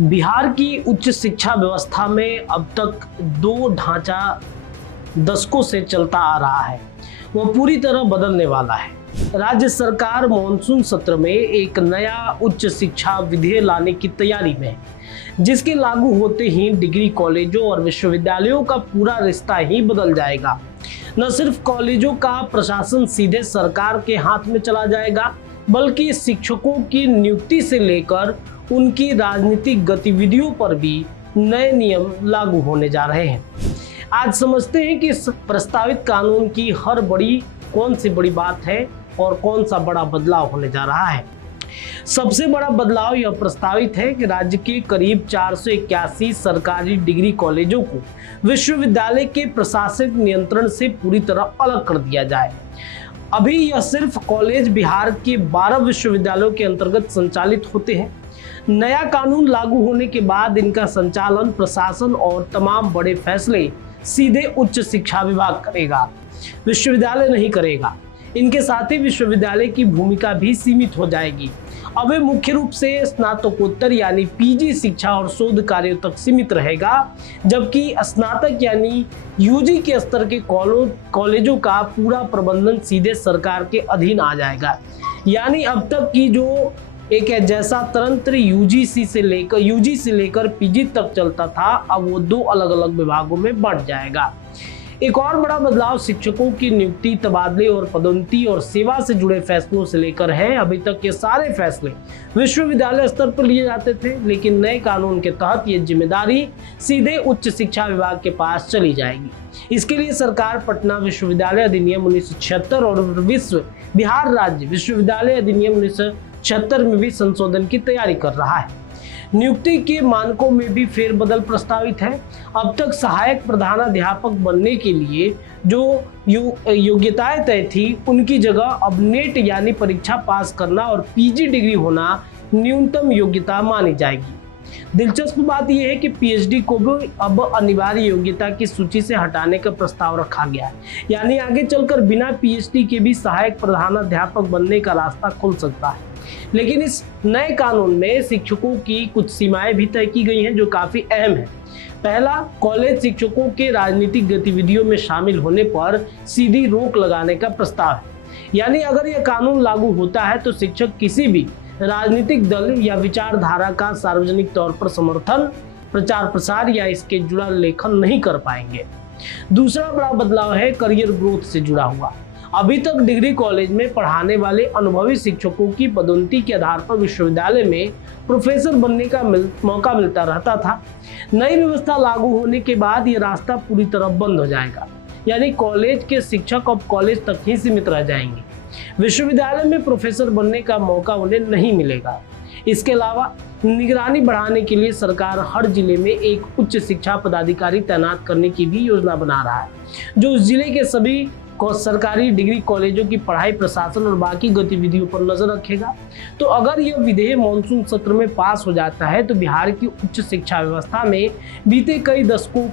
बिहार की उच्च शिक्षा व्यवस्था में अब तक दो ढांचा दशकों से चलता आ रहा है, वह पूरी तरह बदलने वाला है। राज्य सरकार मॉनसून सत्र में एक नया उच्च शिक्षा विधेयक लाने की तैयारी में है, जिसके लागू होते ही डिग्री कॉलेजों और विश्वविद्यालयों का पूरा रिश्ता ही बदल जाएगा। न सिर्फ कॉलेजों का प्रशासन सीधे सरकार के हाथ में चला जाएगा, बल्कि शिक्षकों की नियुक्ति से लेकर उनकी राजनीतिक गतिविधियों पर भी नए नियम लागू होने जा रहे हैं। आज समझते हैं कि इस प्रस्तावित कानून की हर कौन सी बड़ी बात है और कौन सा बड़ा बदलाव होने जा रहा है। सबसे बड़ा बदलाव यह प्रस्तावित है कि राज्य के करीब 481 सरकारी डिग्री कॉलेजों को विश्वविद्यालय के प्रशासनिक नियंत्रण से पूरी तरह अलग कर दिया जाए। अभी यह सिर्फ कॉलेज बिहार के 12 विश्वविद्यालयों के अंतर्गत संचालित होते हैं। नया कानून लागू होने के बाद इनका संचालन, प्रशासन और तमाम बड़े फैसले सीधे उच्च शिक्षा विभाग करेगा, विश्वविद्यालय नहीं करेगा। इनके साथ ही विश्वविद्यालय की भूमिका भी सीमित हो जाएगी। अब वे मुख्य रूप से स्नातकोत्तर यानी पीजी शिक्षा और शोध कार्यों तक सीमित रहेगा, जबकि स्नातक यानी यूजी के स्तर के कॉलेजों का पूरा प्रबंधन सीधे सरकार के अधीन आ जाएगा। यानी अब तक की जो एक जैसा तंत्र यूजी से लेकर पीजी तक चलता था, अब वो दो अलग अलग विभागों में बढ़ जाएगा। एक और बड़ा बदलाव शिक्षकों की नियुक्ति, तबादले और पदोन्नति और सेवा से जुड़े फैसलों से लेकर है। अभी तक ये सारे फैसले विश्वविद्यालय स्तर पर लिए जाते थे, लेकिन नए कानून के तहत ये जिम्मेदारी सीधे उच्च शिक्षा विभाग के पास चली जाएगी। इसके लिए सरकार पटना विश्वविद्यालय अधिनियम 1976 और बिहार राज्य विश्वविद्यालय अधिनियम 1976 में भी संशोधन की तैयारी कर रहा है। नियुक्ति के मानकों में भी फेरबदल प्रस्तावित है। अब तक सहायक प्रधानाध्यापक बनने के लिए जो योग्यताएं तय थी, उनकी जगह अब नेट यानी परीक्षा पास करना और पीजी डिग्री होना न्यूनतम योग्यता मानी जाएगी। दिलचस्प बात यह है कि पीएचडी को भी अब अनिवार्य योग्यता की सूची से हटाने का प्रस्ताव रखा गया है। यानी आगे चलकर बिना पीएचडी के भी सहायक प्रधानाध्यापक बनने का रास्ता खुल सकता है। लेकिन इस नए कानून में शिक्षकों की कुछ सीमाएं भी तय की गई हैं, जो काफी अहम है। पहला, कॉलेज शिक्षकों के राजनीतिक गतिविधियों में शामिल होने पर सीधी रोक लगाने का प्रस्ताव है। यानी अगर यह कानून लागू होता है तो शिक्षक किसी भी राजनीतिक दल या विचारधारा का सार्वजनिक तौर पर समर्थन, प्रचार प्रसार या इसके जुड़ा लेखन नहीं कर पाएंगे। दूसरा बड़ा बदलाव है करियर ग्रोथ से जुड़ा हुआ। अभी तक डिग्री कॉलेज में पढ़ाने वाले अनुभवी शिक्षकों की पदोन्नति के आधार पर विश्वविद्यालय में प्रोफेसर बनने का मौका मिलता रहता था। नई व्यवस्था लागू होने के बाद ये रास्ता पूरी तरह बंद हो जाएगा। यानी कॉलेज के शिक्षक अब कॉलेज तक ही सीमित रह जाएंगे, विश्वविद्यालय में प्रोफेसर बनने का मौका उन्हें नहीं मिलेगा। इसके अलावा निगरानी बढ़ाने के लिए सरकार हर जिले में एक उच्च शिक्षा पदाधिकारी तैनात करने की भी योजना बना रहा है, जो उस जिले के सभी सरकारी डिग्री कॉलेजों की पढ़ाई, प्रशासन और बाकी गतिविधियों पर नजर रखेगा। तो अगर यह विधेयक मॉनसून सत्र में पास हो जाता है तो बिहार की उच्च शिक्षा व्यवस्था में बीते कई दशकों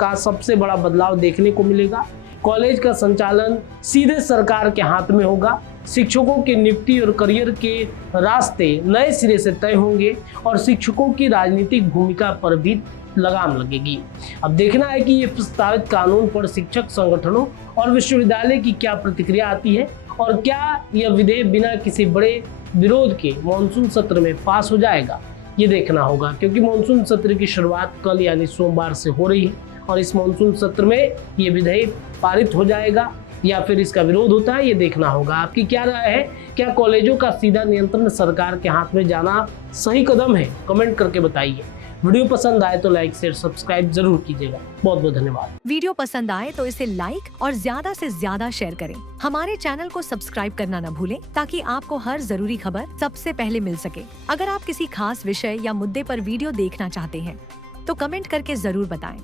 का सबसे बड़ा बदलाव देखने को मिलेगा। कॉलेज का संचालन सीधे सरकार के हाथ में होगा, शिक्षकों की नियुक्ति और करियर के रास्ते नए सिरे से तय होंगे और शिक्षकों की राजनीतिक भूमिका पर भी लगाम लगेगी। अब देखना है कि ये प्रस्तावित कानून पर शिक्षक संगठनों और विश्वविद्यालय की क्या प्रतिक्रिया आती है और क्या यह विधेयक बिना किसी बड़े विरोध के मॉनसून सत्र में पास हो जाएगा, ये देखना होगा। क्योंकि मॉनसून सत्र की शुरुआत कल यानी सोमवार से हो रही है और इस मॉनसून सत्र में ये विधेयक पारित हो जाएगा या फिर इसका विरोध होता है, ये देखना होगा। आपकी क्या राय है? क्या कॉलेजों का सीधा नियंत्रण सरकार के हाथ में जाना सही कदम है? कमेंट करके बताइए। वीडियो पसंद आए तो लाइक शेयर सब्सक्राइब जरूर कीजिएगा। बहुत बहुत धन्यवाद। वीडियो पसंद आए तो इसे लाइक और ज्यादा से ज्यादा शेयर करें। हमारे चैनल को सब्सक्राइब करना न भूलें, ताकि आपको हर जरूरी खबर सबसे पहले मिल सके। अगर आप किसी खास विषय या मुद्दे पर वीडियो देखना चाहते हैं तो कमेंट करके जरूर बताएं।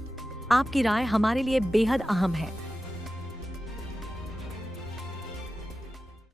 आपकी राय हमारे लिए बेहद अहम है।